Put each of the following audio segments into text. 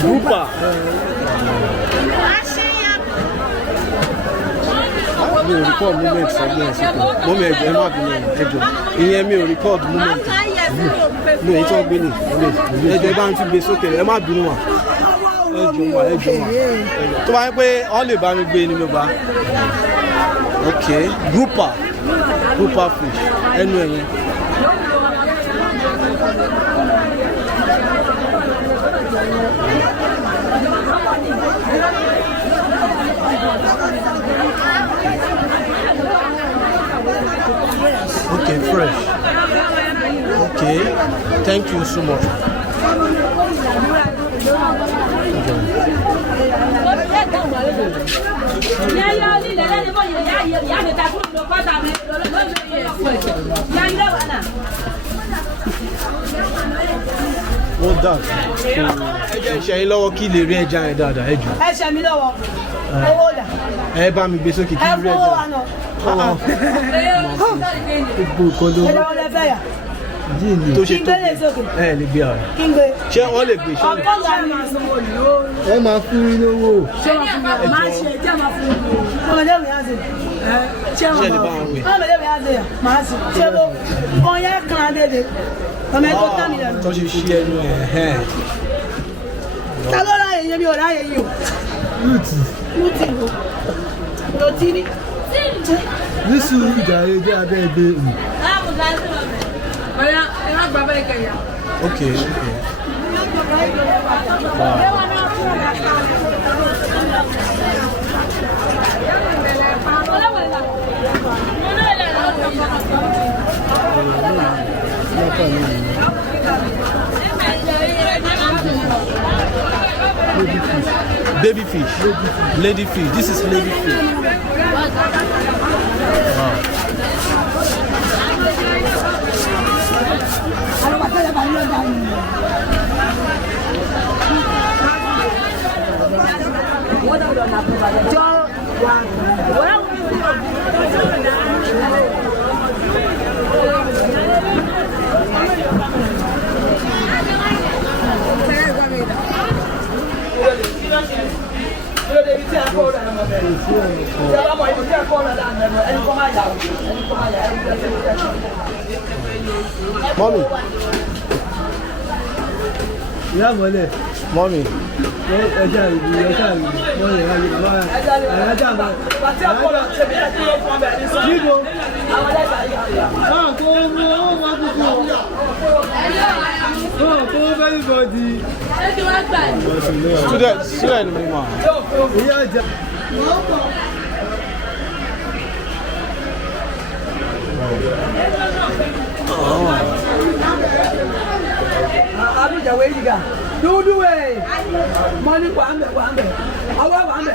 Grouper. Mi ò record moment segment moment ẹ má bínú ẹjọ ìyẹn mi ò record moment mi ò tọ́ gbé ní ẹjọ bá ń tún gbé sókè ẹ má bínú wa ẹjọ wa tó bá yẹ pé ọ lè bá mi gbé ni mi bá ok grouper fish ẹnu ẹ̀yẹn. Okay, fresh. Okay, thank you so much. Well done. Ṣe yín lọ́wọ́ kí lè rí ẹja yẹn dáadáa ẹ jù. Ẹ ṣe mi lọ́wọ́. Owó dà. Ẹ bá mi gbé sókè kí rí ẹja. Ẹ fowó wa náà. Gbogbo nǹkan ló. Ẹ lọ́wọ́ lẹ fẹ́ yà. Tó ṣe tó lè sókè. Ẹ lè gbé ara. Kí n gbé. Ṣé wọ́n lè gbé ṣé? Ọkọ ìyá mi máa sanwó ni ó. Ẹ máa fún mi lówó. Ṣé wọ́n fún mi? Máa ṣe ẹjẹ́ máa fún mi. Ọmọdé mi á ṣe. Ṣé lè bá wọn wé? Ọmọdé mi á ṣe yà. Máa ṣe. Ṣé wo? Kan yẹ kan adéde. Ọmọ ẹgbẹ́ tá mi lẹ́nu. Tó ṣe ṣí ẹnu ẹ̀. Ta ló ráyè yẹn mi ò ráyè yìí o. Lútì o. Lọ́tí ni. Ní sùúrù ìjà ẹgbẹ́ abẹ́ ẹgbẹ́ mi. Ọ̀ya ẹ má gba bẹ́ẹ̀ kẹ̀yà. Okay. Wow. Baby fish. Lady fish. This is lady fish. Wow. Mommy. Yeah, mole. Mommy. Student mi ma. Abuja where you go? Do way. Money one be. Awa one be.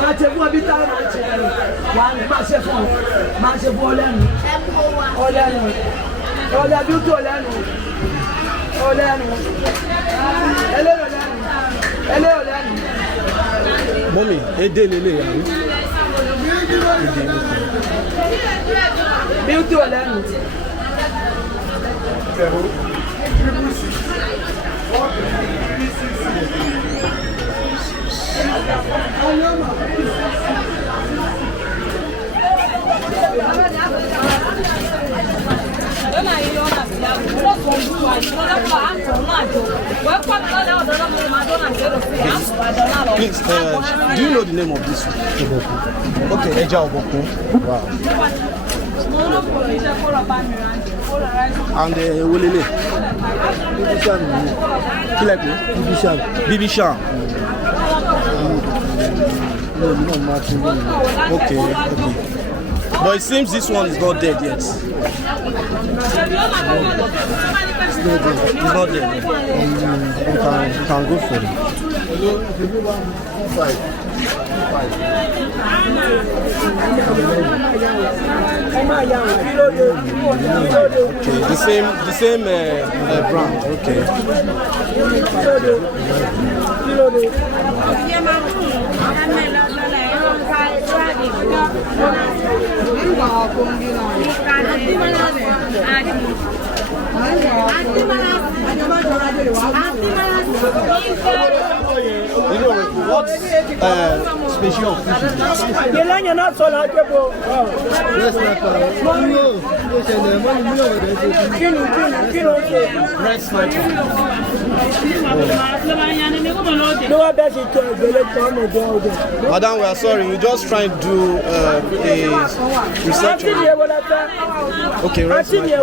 Ma che fun abi ta ma che. One ma che fun. Ma che fun olenu. Ole bi to olenu. Ele olenu. Mommy, ede lele ya. Bi to olenu. Please, do you know the name of this food? Okay, Eja Obokun. Wow. And Wolele. Bibishan. Okay. But it seems this one is not dead yet. It's not dead yet. You can go for it. Okay, the same brand. Okay. What species of fish is this? Red sniper. Madam, we are sorry. We just trying to do a research. Okay, red sniper.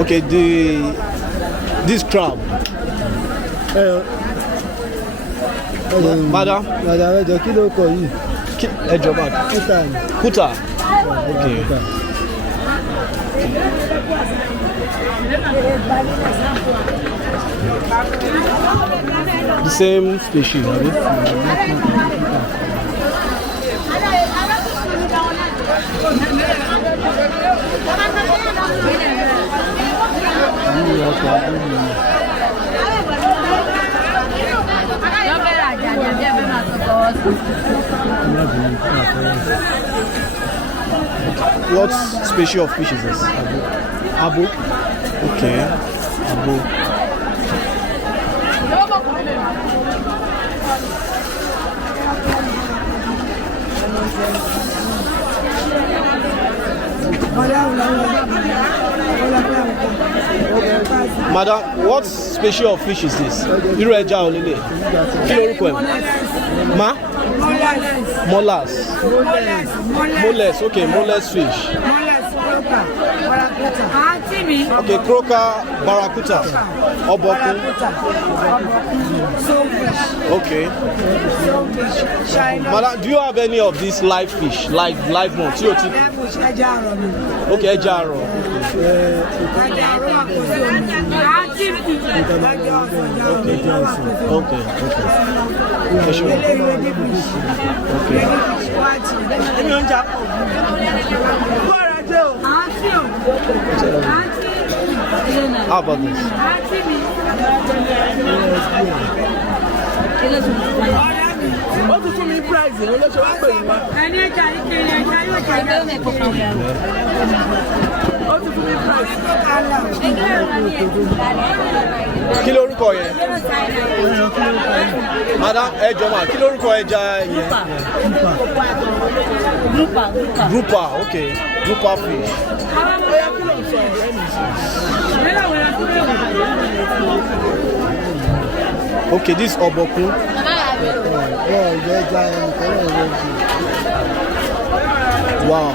Okay, this crab. Madam, kilo ko yìí. Ẹjọba. Kuta. Okay. The same species, right? What species of fish is this? Abu. Okay. Abu. Madam, what species of fish is this? Irú ẹja olele. Kí lorúkọ ẹ̀? Ma? Molas. Moles. Okay, moles fish. Okay, croaker, barracuda, obokun. Okay. Madam, do you have any of these live fish, live ones? Okay, ejaro. Okay. How about this? What's the full price? Kí lorúkọ yẹn? Madam, ẹ jọ̀ọ́ mà, kí lorúkọ ẹja yẹn? Grouper, okay. Grouper fish. Okay, this obokun. Wow.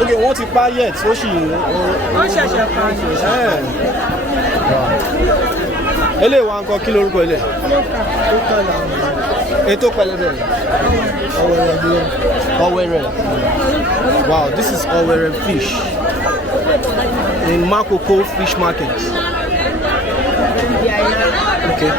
Okay, wọ́n ti pa yet, ó sì ṣẹ̀ṣẹ̀ pa. Eléyìí wá ńkọ́, kí lorúkọ ilé? Ètò pẹlẹbẹ. Ọ̀wẹ̀rẹ̀. Wow, this is ọ̀wẹ̀rẹ̀ fish in Makoko fish market. Okay.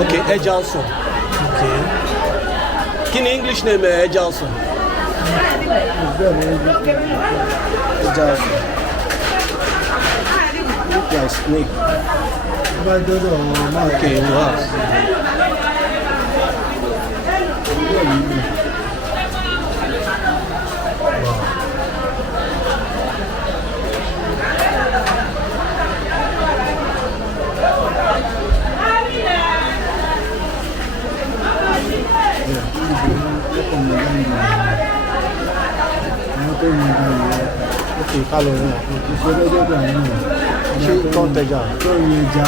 Okay, Ejalson. Okay. Kí ni English name Ejalson? Ejalson. look like snake. Bá dọ́dọ̀ wọn máa Okay, wow. Okay, ká lọ rẹ̀. ìṣẹ́lẹ́dẹ́gbà nínú Ṣé tó ń tẹja? tó ń yẹja.